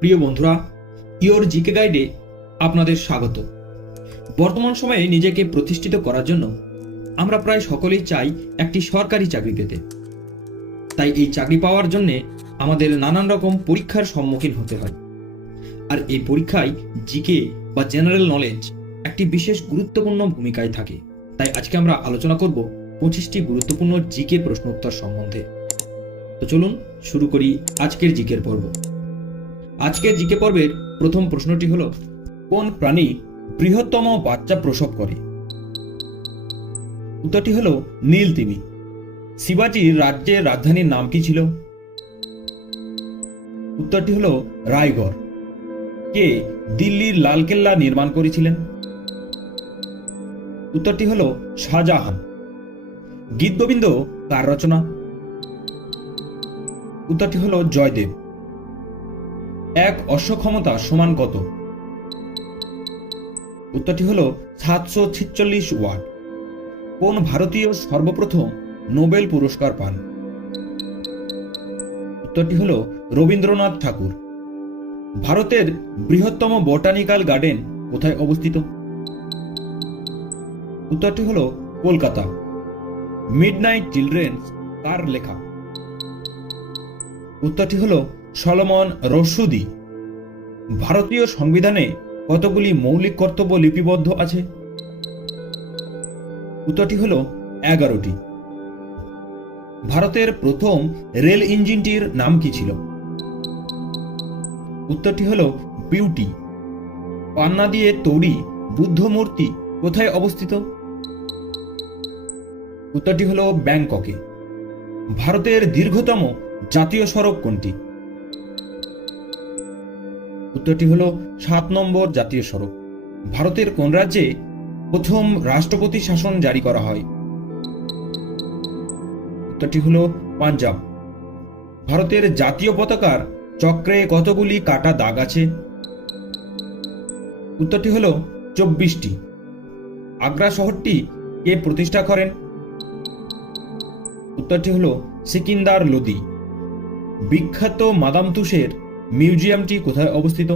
প্রিয় বন্ধুরা, your GK গাইডে আপনাদের স্বাগত। বর্তমান সময়ে নিজেকে প্রতিষ্ঠিত করার জন্য আমরা প্রায় সকলেই চাই একটি সরকারি চাকরি পেতে। তাই এই চাকরি পাওয়ার জন্য আমাদের নানান রকম পরীক্ষার সম্মুখীন হতে হয়। আর এই পরীক্ষায় জিকে বা জেনারেল নলেজ একটি বিশেষ গুরুত্বপূর্ণ ভূমিকায় থাকে। তাই আজকে আমরা আলোচনা করব 25টি গুরুত্বপূর্ণ জিকে প্রশ্ন উত্তর সম্বন্ধে। তো চলুন শুরু করি আজকের জিকের পর্ব। আজকের জিকে পর্বের প্রথম প্রশ্নটি হলো, কোন প্রাণী বৃহত্তম বাচ্চা প্রসব করে? উত্তরটি হলো নীল তিমি। শিবাজির রাজ্যের রাজধানীর নাম কি ছিল? উত্তরটি হলো রায়গড়। কে দিল্লির লালকেল্লা নির্মাণ করেছিলেন? উত্তরটি হলো শাহজাহান। গীতগোবিন্দ কার রচনা? উত্তরটি হলো জয়দেব। এক অশ্ব ক্ষমতা সমান কত? উত্তরটি হলো 746 ওয়াট। কোন ভারতীয় সর্বপ্রথম নোবেল পুরস্কার পান? উত্তরটি হলো রবীন্দ্রনাথ ঠাকুর। ভারতের বৃহত্তম বোটানিক্যাল গার্ডেন কোথায় অবস্থিত? উত্তরটি হলো কলকাতা। মিডনাইট চিলড্রেন্স কার লেখা? উত্তরটি হলো সলোমন রশিদি। ভারতীয় সংবিধানে কতগুলি মৌলিক কর্তব্য লিপিবদ্ধ আছে? উত্তরটি হলো 11টি। ভারতের প্রথম রেল ইঞ্জিনটির নাম কি ছিল? উত্তরটি হলো বিউটি। পান্না দিয়ে তৈরি বুদ্ধ মূর্তি কোথায় অবস্থিত? উত্তরটি হলো ব্যাংককে। ভারতের দীর্ঘতম জাতীয় সড়ক কোনটি? উত্তরটি হলো 7 নম্বর জাতীয় সড়ক। ভারতের কোন রাজ্যে প্রথম রাষ্ট্রপতি শাসন জারি করা হয়? উত্তরটি হলো পাঞ্জাব। ভারতের জাতীয় পতাকার চক্রে কতগুলি কাটা দাগ আছে? উত্তরটি হলো 24টি। আগ্রা শহরটি কে প্রতিষ্ঠা করেন? উত্তরটি হলো সিকিন্দার লোদি। বিখ্যাত মাদাম তুসের মিউজিয়ামটি কোথায় অবস্থিত?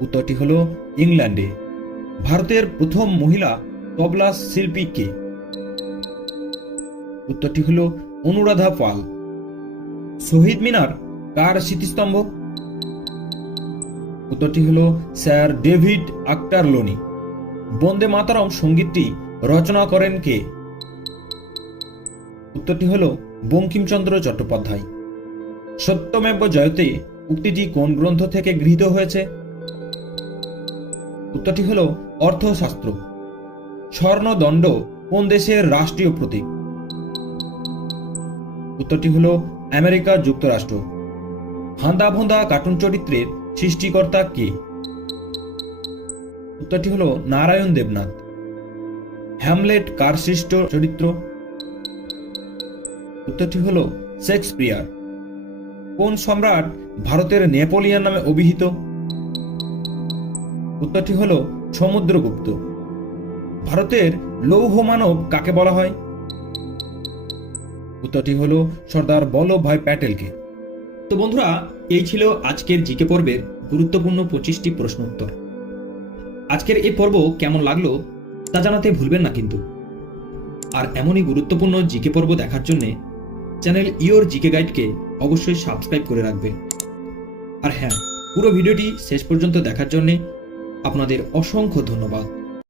উত্তরটি হলো ইংল্যান্ডে। ভারতের প্রথম মহিলা তবলা শিল্পী কে? উত্তরটি হলো অনুরাধা পাল। শহীদ মিনার কার স্মৃতিস্তম্ভ? উত্তরটি হলো স্যার ডেভিড আক্টারলোনি। বন্দে মাতরম সঙ্গীতটি রচনা করেন কে? উত্তরটি হলো বঙ্কিমচন্দ্র চট্টোপাধ্যায়। সত্যমেব জয়তে উক্তিটি কোন গ্রন্থ থেকে গৃহীত হয়েছে? উত্তরটি হলো অর্থশাস্ত্র। স্বর্ণদণ্ড কোন দেশের রাষ্ট্রীয় প্রতীক? উত্তরটি হলো আমেরিকা যুক্তরাষ্ট্র। হাঁদা ভোঁদা কার্টুন চরিত্রের সৃষ্টিকর্তা কে? উত্তরটি হলো নারায়ণ দেবনাথ। হ্যামলেট কার সৃষ্ট চরিত্র? উত্তরটি হলো শেক্সপিয়ার। কোন সম্রাট ভারতের নেপোলিয়ন নামে অভিহিত? উত্তরটি হলো সমুদ্রগুপ্ত। ভারতের লৌহ মানব কাকে বলা হয়? উত্তরটি হলো সর্দার বল্লভভাই প্যাটেলকে। তো বন্ধুরা, এই ছিল আজকের জিকে পর্বের গুরুত্বপূর্ণ 25টি প্রশ্ন উত্তর। আজকের এই পর্ব কেমন লাগলো তা জানাতে ভুলবেন না কিন্তু। আর এমনই গুরুত্বপূর্ণ জিকে পর্ব দেখার জন্য চ্যানেল ইওর জিকে গাইডকে অবশ্যই সাবস্ক্রাইব করে রাখবেন। আর হ্যাঁ, পুরো ভিডিওটি শেষ পর্যন্ত দেখার জন্য আপনাদের অসংখ্য ধন্যবাদ।